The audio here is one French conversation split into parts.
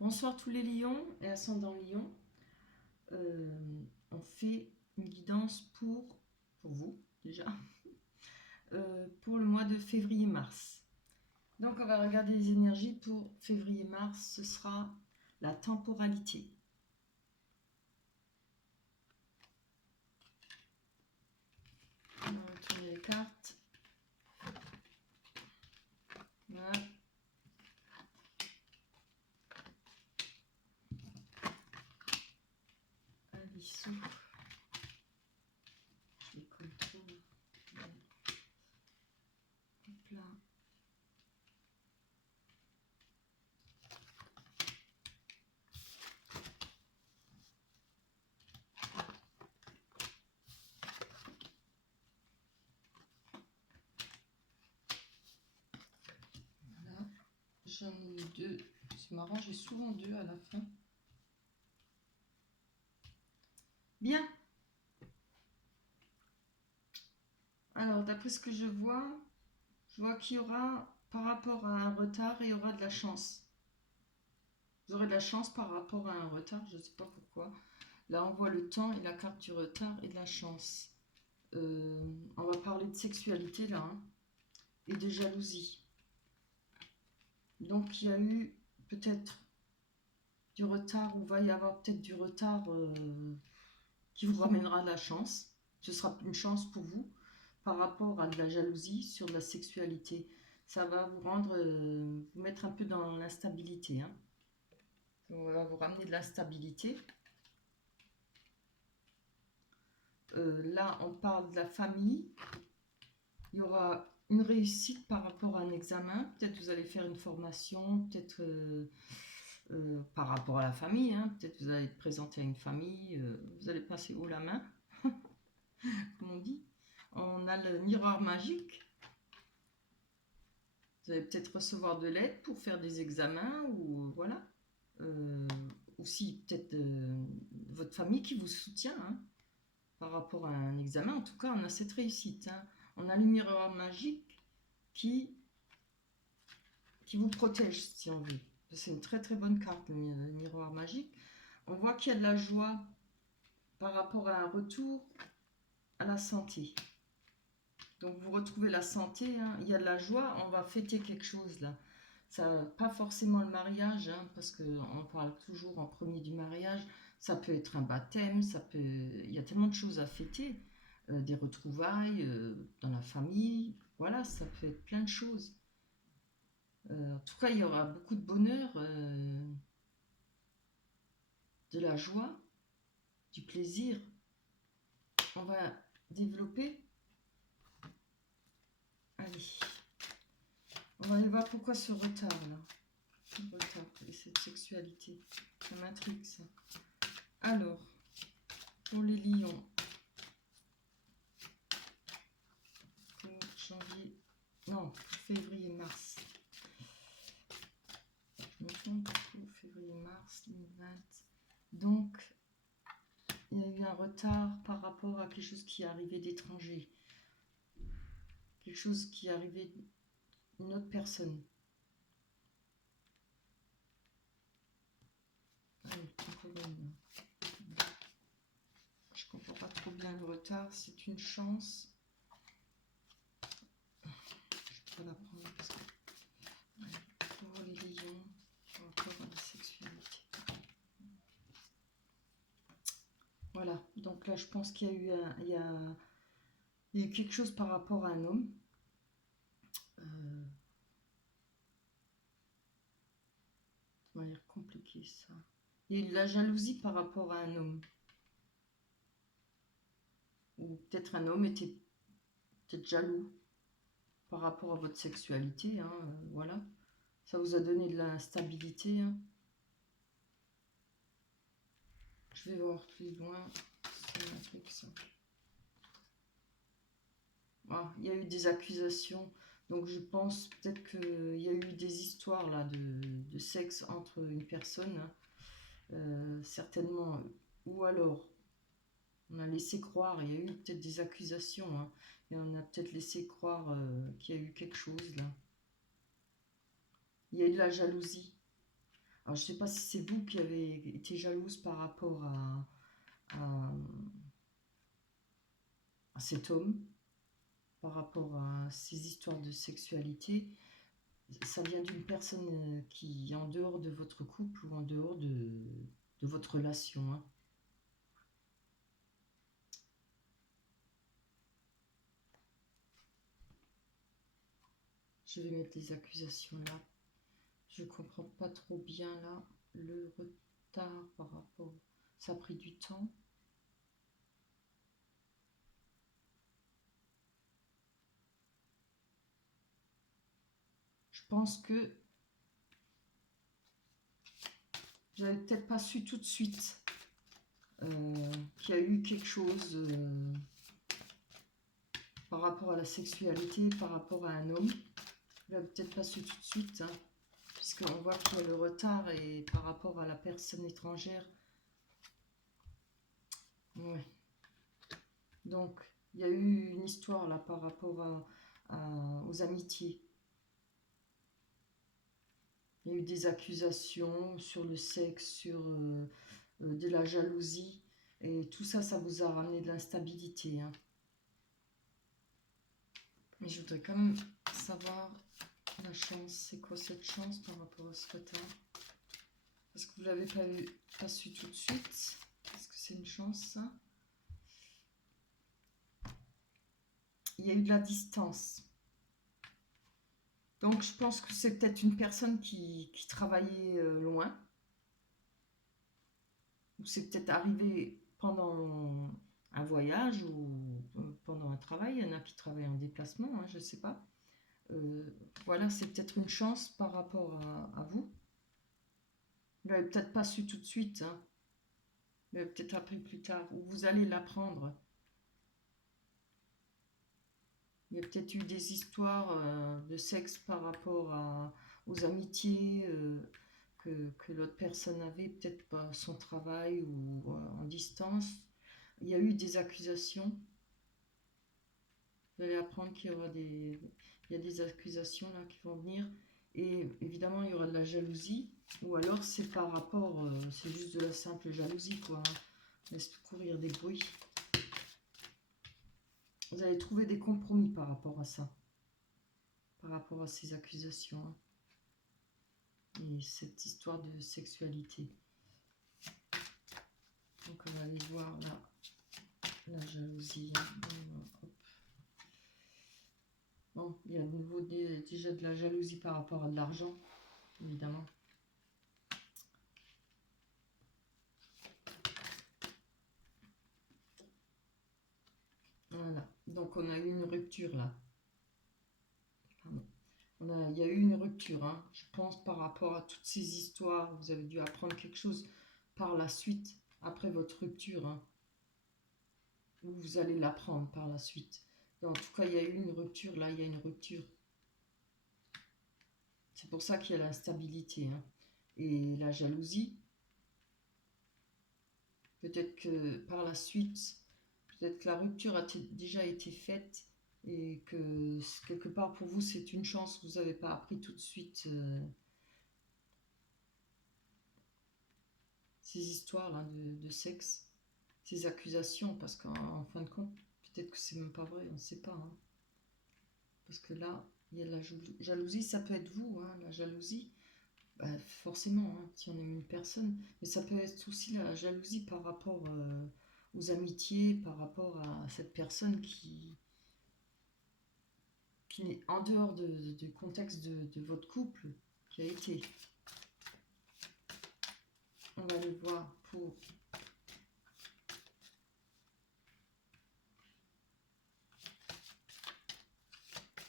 Bonsoir tous les lions et ascendants lions. On fait une guidance pour vous déjà, pour le mois de février-mars. Donc on va regarder les énergies pour février-mars, ce sera la temporalité. On va retourner les cartes. Voilà. Alissou. Je les colle trop. Hop là. Voilà. J'en ai deux. C'est marrant, j'ai souvent deux à la fin. Bien. Alors, d'après ce que je vois qu'il y aura, par rapport à un retard, il y aura de la chance. Vous aurez de la chance par rapport à un retard, je ne sais pas pourquoi. Là, on voit le temps et la carte du retard et de la chance. On va parler de sexualité, là, hein, et de jalousie. Donc, il y a eu peut-être du retard, ou va y avoir peut-être du retard qui vous ramènera de la chance. Ce sera une chance pour vous par rapport à de la jalousie sur de la sexualité. Ça va vous rendre, vous mettre un peu dans l'instabilité. Hein. Ça va vous ramener de la stabilité. Là, on parle de la famille. Il y aura une réussite par rapport à un examen. Peut-être vous allez faire une formation, peut-être par rapport à la famille. Hein. Peut-être vous allez être présenté à une famille. Vous allez passer haut la main, comme on dit. On a le miroir magique. Vous allez peut-être recevoir de l'aide pour faire des examens ou voilà. Aussi peut-être votre famille qui vous soutient hein, par rapport à un examen. En tout cas, on a cette réussite. Hein. On a le miroir magique qui vous protège, si on veut. C'est une très très bonne carte, le miroir magique. On voit qu'il y a de la joie par rapport à un retour à la santé. Donc vous retrouvez la santé, hein. Il y a de la joie, on va fêter quelque chose là. Ça, pas forcément le mariage, hein, parce qu'on parle toujours en premier du mariage. Ça peut être un baptême, il y a tellement de choses à fêter. Des retrouvailles dans la famille, voilà, ça peut être plein de choses. En tout cas, il y aura beaucoup de bonheur, de la joie, du plaisir. On va développer. Allez, on va aller voir pourquoi ce retard là. Ce retard et cette sexualité. Ça m'intrigue ça. Alors, pour les lions, pour janvier, non, février-mars. Je me trompe pour février-mars 2020. Donc, il y a eu un retard par rapport à quelque chose qui est arrivé d'étranger. Quelque chose qui est arrivé d'une autre personne. Allez, je comprends pas trop bien le retard, c'est une chance. Je peux la prendre parce que pour les lions, par rapport à la sexualité. Voilà, donc là je pense qu'il y a eu il y a eu quelque chose par rapport à un homme. Ça m'a l'air compliqué ça. Il y a eu de la jalousie par rapport à un homme. Ou peut-être un homme était peut-être jaloux par rapport à votre sexualité. Hein, voilà. Ça vous a donné de l'instabilité. Hein. Je vais voir plus loin. C'est un truc ça. Ah, il y a eu des accusations. Donc je pense peut-être qu'il y a eu des histoires là de sexe entre une personne. Hein. Certainement. Ou alors, on a laissé croire, il y a eu peut-être des accusations. Hein, et on a peut-être laissé croire qu'il y a eu quelque chose là. Il y a eu de la jalousie. Alors, je ne sais pas si c'est vous qui avez été jalouse par rapport à, à cet homme, par rapport à ces histoires de sexualité. Ça vient d'une personne qui est en dehors de votre couple ou en dehors de votre relation, hein. Je vais mettre les accusations là. Je comprends pas trop bien là le retard par rapport. Ça a pris du temps. Je pense que vous n'avez peut-être pas su tout de suite qu'il y a eu quelque chose par rapport à la sexualité, par rapport à un homme. Vous n'avez peut-être pas su tout de suite, hein, puisqu'on voit qu'il y a le retard et par rapport à la personne étrangère. Ouais. Donc, il y a eu une histoire là par rapport aux amitiés. Il y a eu des accusations sur le sexe, sur de la jalousie. Et tout ça, ça vous a ramené de l'instabilité, hein. Mais je voudrais quand même savoir la chance. C'est quoi cette chance par rapport à ce retard? Parce que vous ne l'avez pas su tout de suite. Est-ce que c'est une chance, ça? Il y a eu de la distance. Donc, je pense que c'est peut-être une personne qui travaillait loin. Ou c'est peut-être arrivé pendant un voyage ou pendant un travail. Il y en a qui travaillent en déplacement, hein, je ne sais pas. Voilà, c'est peut-être une chance par rapport à vous. Vous l'avez peut-être pas su tout de suite, hein. Vous l'avez peut-être appris plus tard. Ou vous allez l'apprendre. Il y a peut-être eu des histoires de sexe par rapport aux amitiés que l'autre personne avait, peut-être pas son travail ou en distance. Il y a eu des accusations. Vous allez apprendre qu'il y aura il y a des accusations là qui vont venir. Et évidemment, il y aura de la jalousie. Ou alors, c'est par rapport, c'est juste de la simple jalousie, quoi, hein. Laisse courir des bruits. Vous allez trouver des compromis par rapport à ça. Par rapport à ces accusations, hein. Et cette histoire de sexualité. Donc, on va aller voir là, la jalousie, hein. Hop. Bon, il y a de nouveau déjà de la jalousie par rapport à de l'argent, évidemment. Voilà, donc on a eu une rupture là. Pardon. Il y a eu une rupture, hein. Je pense par rapport à toutes ces histoires, vous avez dû apprendre quelque chose par la suite, après votre rupture, hein. Ou vous allez l'apprendre par la suite. Et en tout cas, il y a eu une rupture, là, il y a une rupture. C'est pour ça qu'il y a l'instabilité, hein. Et la jalousie, peut-être que par la suite, peut-être que la rupture a déjà été faite et que quelque part pour vous c'est une chance, vous n'avez pas appris tout de suite ces histoires-là de sexe, ces accusations, parce qu'en fin de compte, peut-être que c'est même pas vrai, on ne sait pas, hein. Parce que là, il y a de la jalousie, ça peut être vous, hein, la jalousie. Bah, forcément, hein, si on aime une personne, mais ça peut être aussi la jalousie par rapport aux amitiés, par rapport à cette personne qui est en dehors du contexte de votre couple, qui a été. On va le voir pour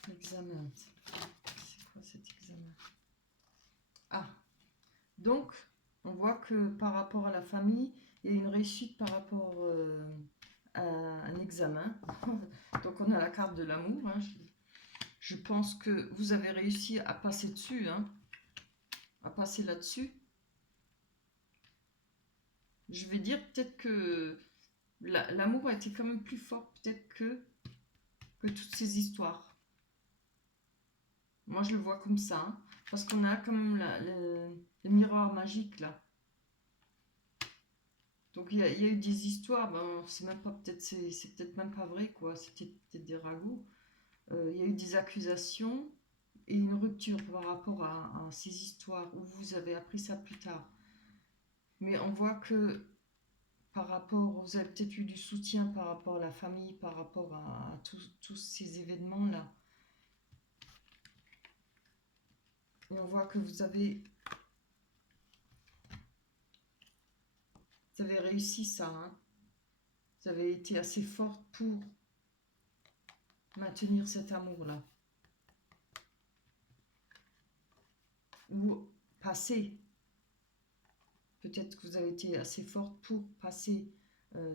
l'examen. C'est quoi cet examen? Ah, donc, on voit que par rapport à la famille, il y a une réussite par rapport à un examen. Donc, on a la carte de l'amour, hein. Je pense que vous avez réussi à passer dessus, hein, à passer là-dessus. Je vais dire peut-être que l'amour a été quand même plus fort peut-être que toutes ces histoires. Moi, je le vois comme ça, hein, parce qu'on a quand même le miroir magique, là. Donc, il y a eu des histoires, ben, c'est même pas, peut-être, c'est peut-être même pas vrai, quoi. C'était peut-être des ragots. Il y a eu des accusations et une rupture par rapport à ces histoires où vous avez appris ça plus tard. Mais on voit que par rapport, vous avez peut-être eu du soutien par rapport à la famille, par rapport à tous ces événements-là. Et on voit que vous avez réussi ça, hein. Vous avez été assez forte pour maintenir cet amour-là. Ou passer. Peut-être que vous avez été assez forte pour passer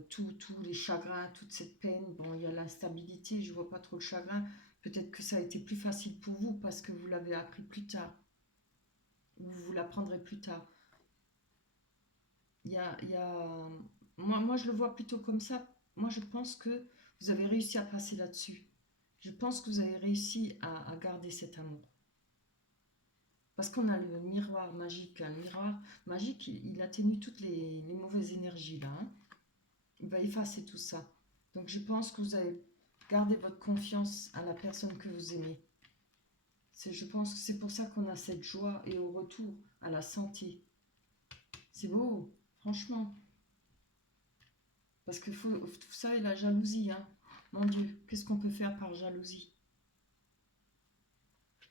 tous les chagrins, toute cette peine. Bon, il y a l'instabilité, je vois pas trop le chagrin. Peut-être que ça a été plus facile pour vous parce que vous l'avez appris plus tard. Ou vous l'apprendrez plus tard. Il y a... Moi, je le vois plutôt comme ça. Moi, je pense que vous avez réussi à passer là-dessus. Je pense que vous avez réussi à garder cet amour. Parce qu'on a le miroir magique, hein. Le miroir magique, il atténue toutes les mauvaises énergies là, hein. Il va effacer tout ça. Donc je pense que vous avez gardé votre confiance à la personne que vous aimez. Je pense que c'est pour ça qu'on a cette joie et au retour à la santé. C'est beau, franchement. Parce que vous savez, la jalousie, hein. Mon Dieu, qu'est-ce qu'on peut faire par jalousie?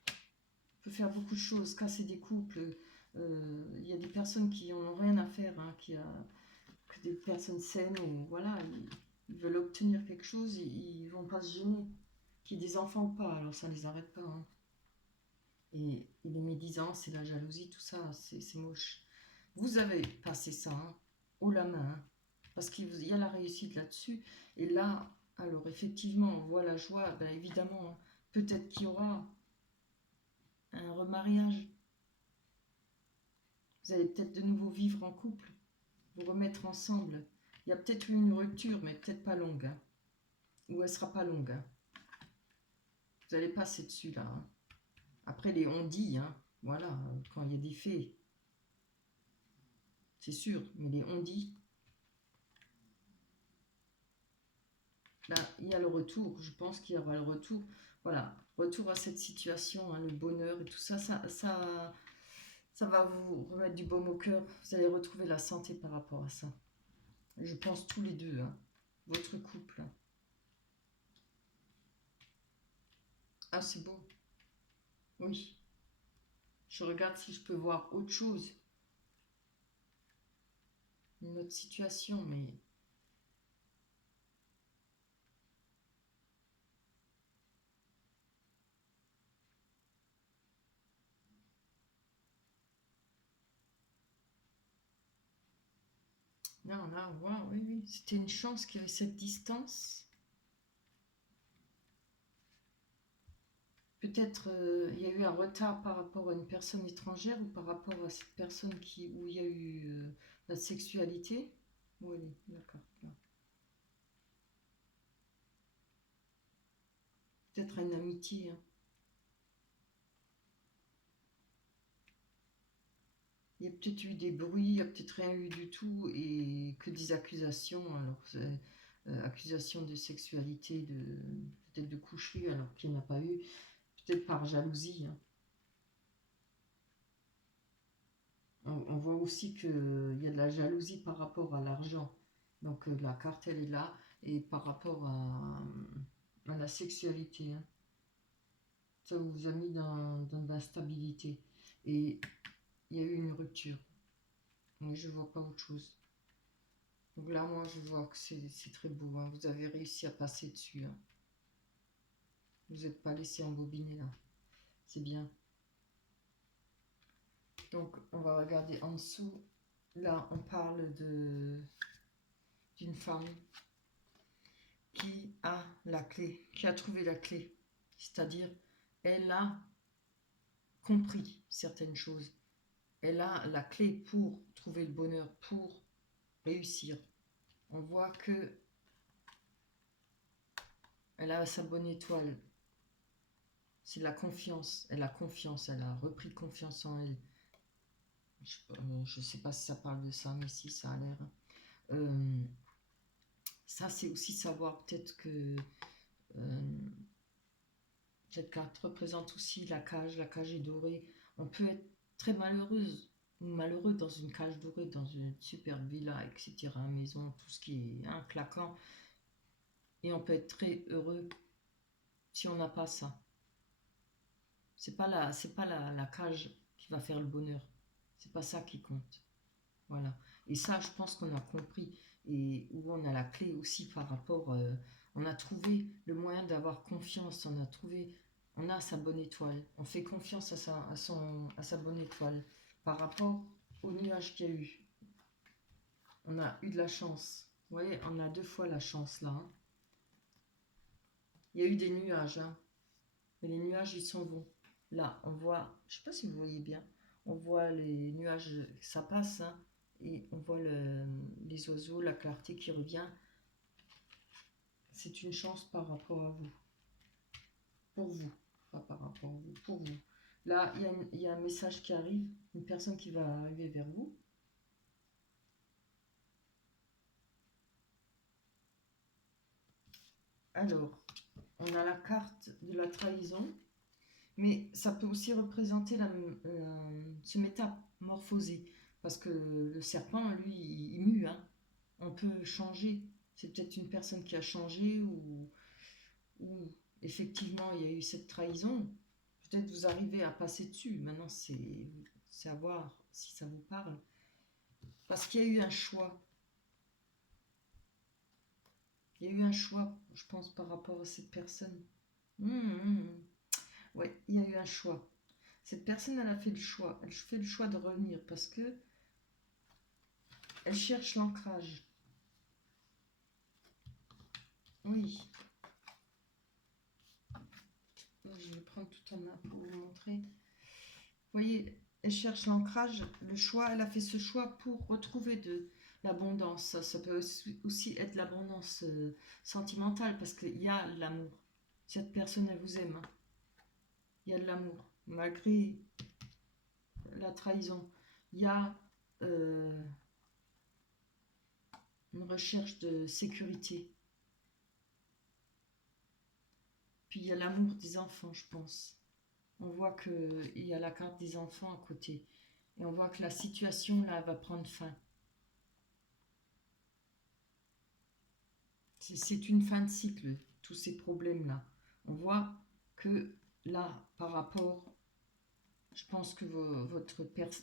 On peut faire beaucoup de choses, casser des couples. Il y a des personnes qui en ont rien à faire, hein, que des personnes saines, ou voilà, ils veulent obtenir quelque chose, ils vont pas se gêner. Qu'il y ait des enfants ou pas, alors ça les arrête pas, hein. Et les médisants, c'est la jalousie, tout ça, c'est moche. Vous avez passé ça, hein, haut la main, hein, parce qu'il y a la réussite là-dessus. Et là, alors effectivement, on voit la joie, ben évidemment, hein, peut-être qu'il y aura un remariage. Vous allez peut-être de nouveau vivre en couple, vous remettre ensemble. Il y a peut-être eu une rupture, mais peut-être pas longue, hein, ou elle sera pas longue, hein. Vous allez passer dessus là, hein. Après les on-dit, hein, voilà, quand il y a des faits, c'est sûr, mais les on-dit, là, il y a le retour. Je pense qu'il y aura le retour. Voilà, retour à cette situation, hein, le bonheur et tout ça, ça va vous remettre du baume au cœur. Vous allez retrouver la santé par rapport à ça. Je pense tous les deux, hein, votre couple. Ah, c'est beau. Oui. Je regarde si je peux voir autre chose, une autre situation, mais non, là, wow, oui, oui. C'était une chance qu'il y avait cette distance. Peut-être il y a eu un retard par rapport à une personne étrangère ou par rapport à cette personne où il y a eu la sexualité. Oui, d'accord. Peut-être une amitié, hein. Il y a peut-être eu des bruits, il n'y a peut-être rien eu du tout et que des accusations. Alors, accusations de sexualité, peut-être de coucherie, alors qu'il n'y en a pas eu. Peut-être par jalousie, hein. On voit aussi qu'il y a de la jalousie par rapport à l'argent. Donc la carte, elle est là. Et par rapport à la sexualité, hein, ça vous a mis dans l'instabilité. Et il y a eu une rupture. Mais je vois pas autre chose. Donc là, moi, je vois que c'est très beau, hein. Vous avez réussi à passer dessus, hein. Vous n'êtes pas laissé embobiner là. C'est bien. Donc, on va regarder en dessous. Là, on parle d'une femme qui a la clé, qui a trouvé la clé. C'est-à-dire, elle a compris certaines choses. Elle a la clé pour trouver le bonheur, pour réussir. On voit que elle a sa bonne étoile. C'est la confiance. Elle a confiance, elle a repris confiance en elle. Je sais pas si ça parle de ça, mais si, ça a l'air. Euh, Ça, c'est aussi savoir euh, cette carte représente aussi la cage. La cage est dorée. On peut être très malheureuse ou malheureux dans une cage dorée, dans une superbe villa, etc. Maison, tout ce qui est un claquant. Et on peut être très heureux si on n'a pas ça. C'est pas la cage qui va faire le bonheur. C'est pas ça qui compte. Voilà. Et ça, je pense qu'on a compris. Et où on a la clé aussi par rapport. On a trouvé le moyen d'avoir confiance. On a sa bonne étoile. On fait confiance à sa bonne étoile. Par rapport au nuage qu'il y a eu. On a eu de la chance. Vous voyez, on a 2 fois la chance là, hein. Il y a eu des nuages, hein. Mais les nuages, ils s'en vont. Là, on voit, je ne sais pas si vous voyez bien, on voit les nuages, ça passe, hein, et on voit les oiseaux, la clarté qui revient. C'est une chance par rapport à vous. Pour vous. Pas par rapport à vous, pour vous. Là, il y a un message qui arrive, une personne qui va arriver vers vous. Alors, on a la carte de la trahison, mais ça peut aussi représenter se métamorphoser. Parce que le serpent, lui, il mue, hein. On peut changer. C'est peut-être une personne qui a changé ou effectivement il y a eu cette trahison. Peut-être vous arrivez à passer dessus. Maintenant, c'est à voir si ça vous parle. Parce qu'il y a eu un choix. Il y a eu un choix, je pense, par rapport à cette personne. Ouais, il y a eu un choix. Cette personne, elle a fait le choix. Elle fait le choix de revenir parce que elle cherche l'ancrage. Oui. Je vais prendre tout en main pour vous montrer. Vous voyez, elle cherche l'ancrage, le choix. Elle a fait ce choix pour retrouver de l'abondance. Ça peut aussi être l'abondance sentimentale parce qu'il y a l'amour. Cette personne, elle vous aime, hein. Il y a de l'amour. Malgré la trahison, il y a une recherche de sécurité. Puis il y a l'amour des enfants, je pense. On voit qu'il y a la carte des enfants à côté. Et on voit que la situation là va prendre fin. C'est une fin de cycle, tous ces problèmes-là. On voit que là, par rapport, je pense que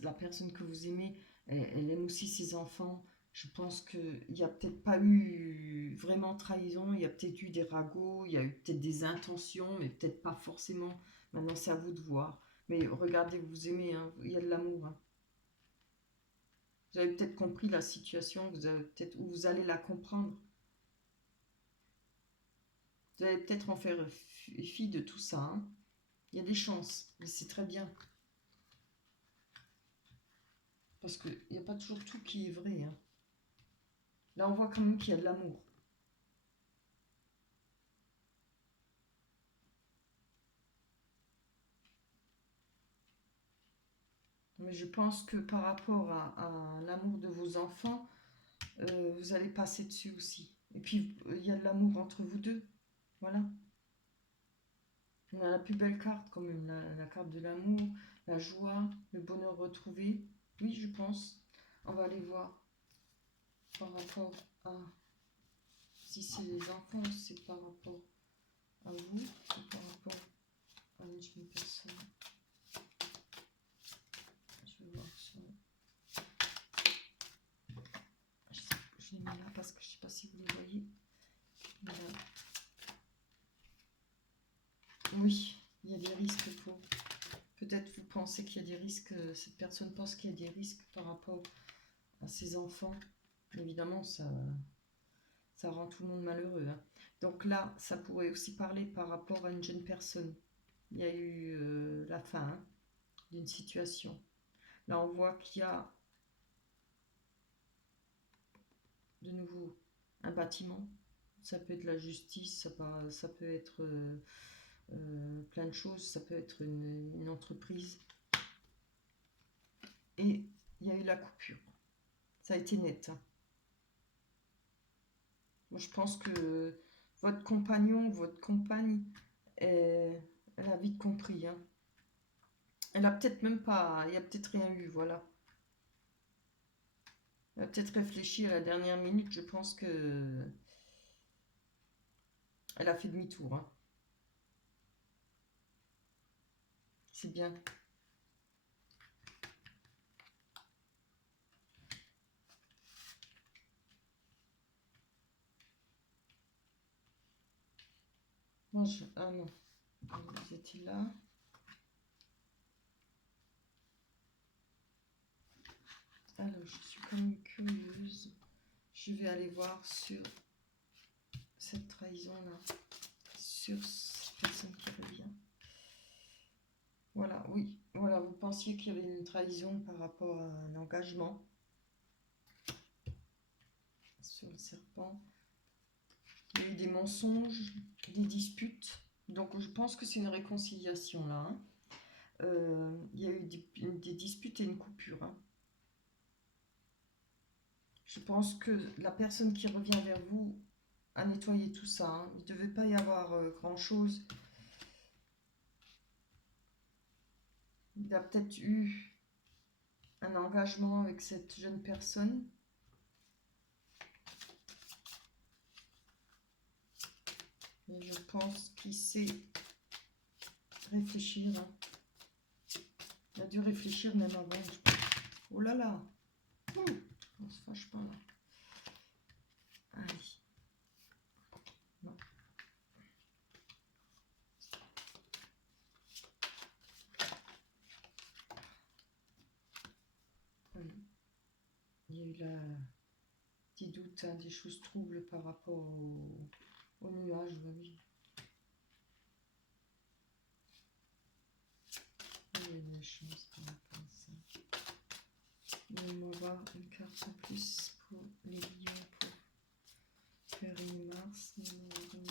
la personne que vous aimez, elle aime aussi ses enfants. Je pense qu'il n'y a peut-être pas eu vraiment trahison, il y a peut-être eu des ragots, il y a eu peut-être des intentions, mais peut-être pas forcément. Maintenant, c'est à vous de voir. Mais regardez, vous aimez, hein, il y a de l'amour, hein. Vous avez peut-être compris la situation, ou vous allez la comprendre. Vous allez peut-être en faire fi de tout ça, hein. Il y a des chances, mais c'est très bien. Parce qu'il n'y a pas toujours tout qui est vrai, hein. Là, on voit quand même qu'il y a de l'amour. Mais je pense que par rapport à l'amour de vos enfants, vous allez passer dessus aussi. Et puis, il y a de l'amour entre vous deux. Voilà. On a la plus belle carte quand même, la carte de l'amour, la joie, le bonheur retrouvé. Oui, je pense. On va aller voir par rapport à... Si c'est les enfants, c'est par rapport à vous, c'est par rapport à une jeune personne. Je vais voir ça. Je l'ai mis là parce que je ne sais pas si vous les voyez. Voilà. Oui, il y a des risques pour... Peut-être vous pensez qu'il y a des risques, cette personne pense qu'il y a des risques par rapport à ses enfants. Évidemment, ça rend tout le monde malheureux, hein. Donc là, ça pourrait aussi parler par rapport à une jeune personne. Il y a eu la fin, hein, d'une situation. Là, on voit qu'il y a de nouveau un bâtiment. Ça peut être la justice, ça peut être plein de choses. Ça peut être une entreprise. Et il y a eu la coupure. Ça a été net. Hein. Moi, je pense que votre compagnon, votre compagne, elle a vite compris. Hein. Elle a peut-être même pas... Il n'y a peut-être rien eu, voilà. Elle a peut-être réfléchi à la dernière minute. Je pense que... Elle a fait demi-tour. Hein. C'est bien. Moi, ah non. Vous étiez là. Alors, je suis quand même curieuse. Je vais aller voir sur cette trahison-là. Sur cette personne qui revient. Voilà, oui. Voilà, vous pensiez qu'il y avait une trahison par rapport à un engagement. Sur le serpent. Il y a eu des mensonges, des disputes. Donc, je pense que c'est une réconciliation, là. Hein. Il y a eu des disputes et une coupure. Hein. Je pense que la personne qui revient vers vous a nettoyé tout ça. Hein. Il ne devait pas y avoir grand-chose. Il a peut-être eu un engagement avec cette jeune personne. Et je pense qu'il sait réfléchir. Hein. Il a dû réfléchir même avant. Oh là là. On se fâche pas là. Allez. Non. Il y a eu là des doutes, hein, des choses troubles par rapport au nuage, oui. Il y a de la chance par rapport à ça. Et on va voir une carte en plus pour les lions pour février-mars. On va voir une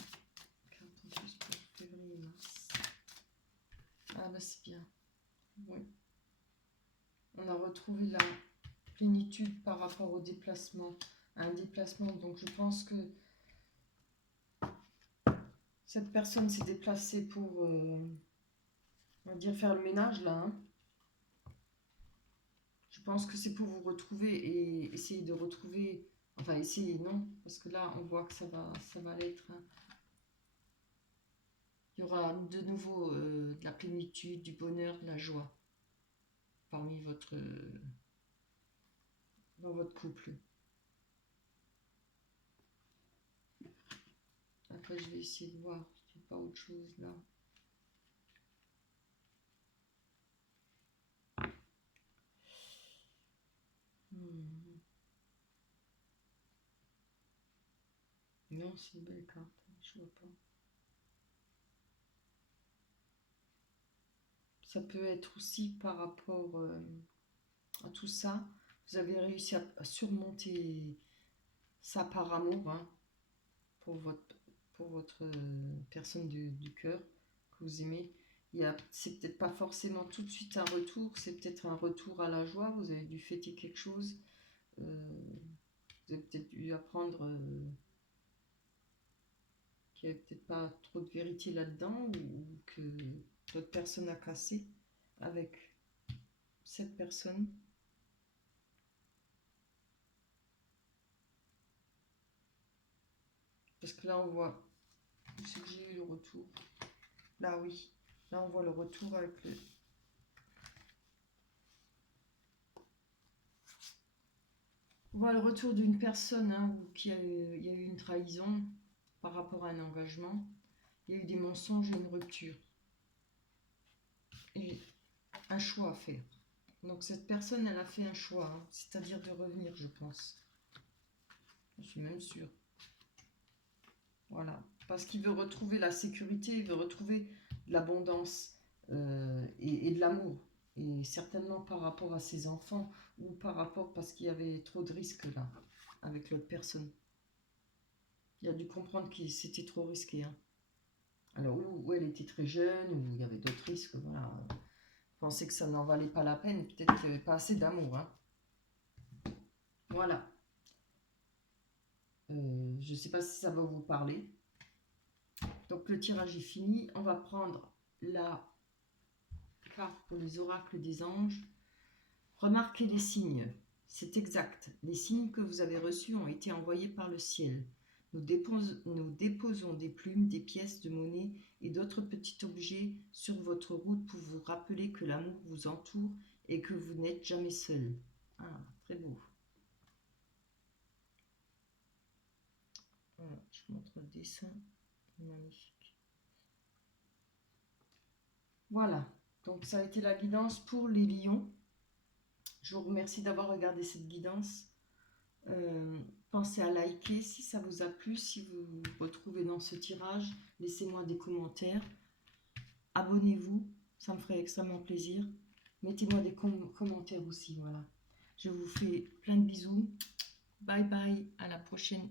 carte en plus pour février-mars. Ah bah c'est bien. Oui. On a retrouvé la plénitude par rapport au déplacement. Un déplacement, donc je pense que cette personne s'est déplacée pour, on va dire, faire le ménage là. Hein. Je pense que c'est pour vous retrouver et essayer de retrouver, enfin essayer non, parce que là on voit que ça va l'être. Hein. Il y aura de nouveau de la plénitude, du bonheur, de la joie parmi dans votre couple. Après je vais essayer de voir s'il n'y a pas autre chose là. Non, c'est une belle carte, je vois pas. Ça peut être aussi par rapport à tout ça. Vous avez réussi à surmonter ça par amour hein, pour votre personne du cœur que vous aimez. C'est peut-être pas forcément tout de suite un retour, c'est peut-être un retour à la joie. Vous avez dû fêter quelque chose. Vous avez peut-être dû apprendre qu'il n'y avait peut-être pas trop de vérité là-dedans ou que votre personne a cassé avec cette personne. Parce que là, on voit, c'est que j'ai eu le retour. Là, oui. Là, on voit le retour avec le... On voit le retour d'une personne hein, il y a eu une trahison par rapport à un engagement. Il y a eu des mensonges et une rupture. Et un choix à faire. Donc cette personne, elle a fait un choix, hein, c'est-à-dire de revenir, je pense. Je suis même sûre. Voilà. Parce qu'il veut retrouver la sécurité, il veut retrouver de l'abondance et de l'amour. Et certainement par rapport à ses enfants ou par rapport parce qu'il y avait trop de risques là avec l'autre personne. Il a dû comprendre que c'était trop risqué. Hein. Alors, où elle était très jeune, où il y avait d'autres risques, voilà. Pensez que ça n'en valait pas la peine, peut-être qu'il n'y avait pas assez d'amour. Hein. Voilà. Je ne sais pas si ça va vous parler. Donc le tirage est fini. On va prendre la carte pour les oracles des anges. Remarquez les signes. C'est exact. Les signes que vous avez reçus ont été envoyés par le ciel. Nous déposons des plumes, des pièces de monnaie et d'autres petits objets sur votre route pour vous rappeler que l'amour vous entoure et que vous n'êtes jamais seul. Ah, très beau. Voilà, je vous montre le dessin. Magnifique. Voilà, donc ça a été la guidance pour les lions. Je vous remercie d'avoir regardé cette guidance. Pensez à liker si ça vous a plu, si vous vous retrouvez dans ce tirage. Laissez-moi des commentaires. Abonnez-vous, ça me ferait extrêmement plaisir. Mettez-moi des commentaires aussi, voilà. Je vous fais plein de bisous. Bye bye, à la prochaine.